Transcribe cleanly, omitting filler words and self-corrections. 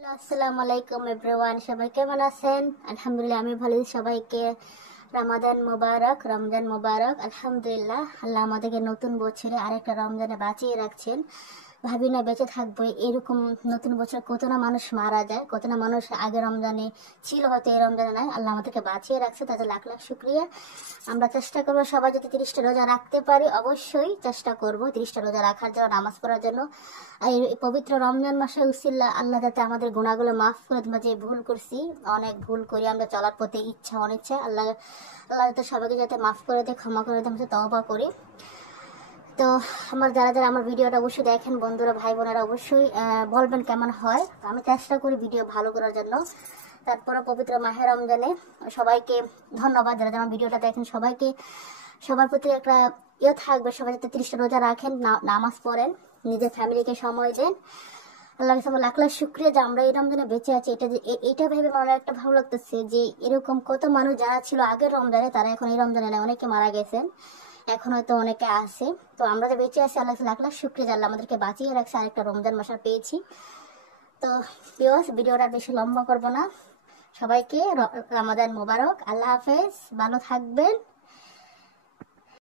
আসসালামু আলাইকুম এভরিওয়ান, সবাই কেমন আছেন? আলহামদুলিল্লাহ আমি ভালো আছি। সবাইকে রমজান মোবারক। আলহামদুলিল্লাহ, আল্লাহ আমাদেরকে নতুন বছরে আরেকটা রমজানে বাঁচিয়ে রাখছেন। ভাবি না বেঁচে থাকবো এরকম। নতুন বছর কত না মানুষ মারা যায়, কত না মানুষ আগে রমজানে ছিল, হয়তো এই রমজানে নাই। আল্লাহ আমাদেরকে বাঁচিয়ে রাখছে, তাদের লাখ লাখ শুক্রিয়া। আমরা চেষ্টা করবো সবাই যদি 30টা রোজা রাখতে পারি, অবশ্যই চেষ্টা করব 30টা রোজা রাখার জন্য, নামাজ পড়ার জন্য। আর এই পবিত্র রমজান মাসে উসিল্লা আল্লাহ যাতে আমাদের গুণাগুলো মাফ করে, তোমরা যে ভুল করছি, অনেক ভুল করি আমরা চলার পথে, ইচ্ছা অনিচ্ছা, আল্লাহ আল্লাহ যাতে সবাইকে যাতে মাফ করে দেয়, ক্ষমা করে দেয়, আমরা তওবা করি। তো আমার যারা যারা আমার ভিডিওটা অবশ্যই দেখেন, বন্ধুরা ভাই বোনেরা, অবশ্যই বলবেন কেমন হয়। আমি চেষ্টা করি ভিডিও ভালো করার জন্য। তারপরে পবিত্র মাহে রমজানে সবাইকে ধন্যবাদ, যারা যারা আমার ভিডিওটা দেখেন। সবার প্রতি একটা থাকবে, সবাই যাতে 30টা রোজা রাখেন, নামাজ পড়েন, নিজের ফ্যামিলিকে সময় দেন। আল্লাহ কাছে আমার লাখ লাখ শুক্রিয়া যে আমরা এই রমজানে বেঁচে আছি। এটা ভেবে আমার একটা ভালো লাগতেছে যে এরকম কত মানুষ যারা ছিল আগের রমজানে, তারা এখন এই রমজানে নেই, অনেকে মারা গেছেন, এখন হয়তো অনেকে আছে। তো আমরা যে বেঁচে আছি, আল্লাহ লাখ লাখ শুক্রিয়া যে আল্লাহ আমাদেরকে বাঁচিয়ে রাখছে, আরেকটা রমজান মাস আর পেয়েছি। তো ভিডিওটা বেশি লম্বা করবো না। সবাইকে রমাদান মোবারক। আল্লাহ হাফেজ, ভালো থাকবেন।